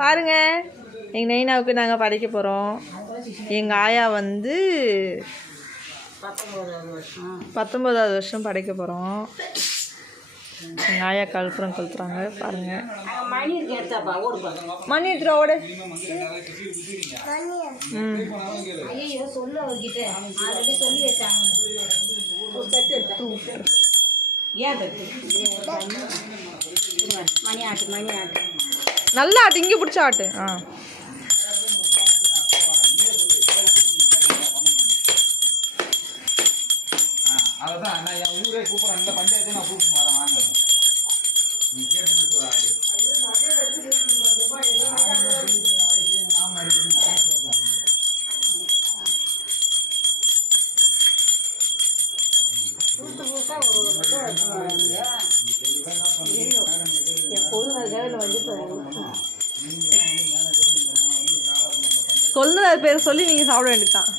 பாருங்க எங்கள் நைனாவுக்கு நாங்கள் படைக்க போகிறோம். எங்கள் ஆயா வந்து 19வது வருஷம் படைக்க போகிறோம். எங்கள் ஆயா கொளுத்துறாங்க பாருங்கள். மணி எடுத்துகிற ஓடு. நல்லா ஆட்டு, இங்கே பிடிச்ச ஆட்டு. அதான் நான் என் ஊரே கூப்பிட்றேன். இந்த பஞ்சாயத்தை நான் கூப்பிட்டு வரேன். வாங்க நீ கேட்டு கொள்ளுனர் பேர் சொல்லி நீங்கள் சாப்பிட வேண்டியதுதான்.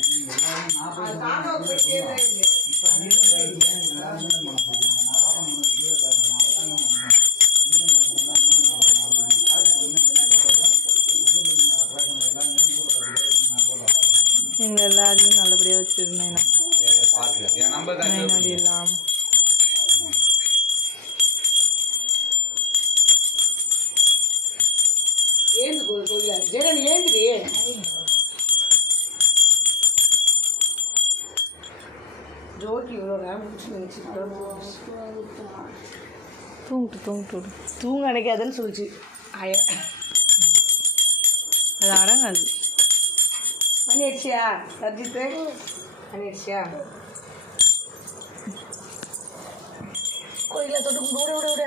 எங்கள் எல்லாரையும் நல்லபடியாக வச்சுருந்தேன். நடி இல்லாமல் தூங்க நினைக்காதுன்னு சொல்லிச்சு ஆயா. அது அடங்காது. மணி அடிச்சியா சர்ஜித்து? மணி அடிச்சியா? கோயிலில் தொட்டு விட விட விட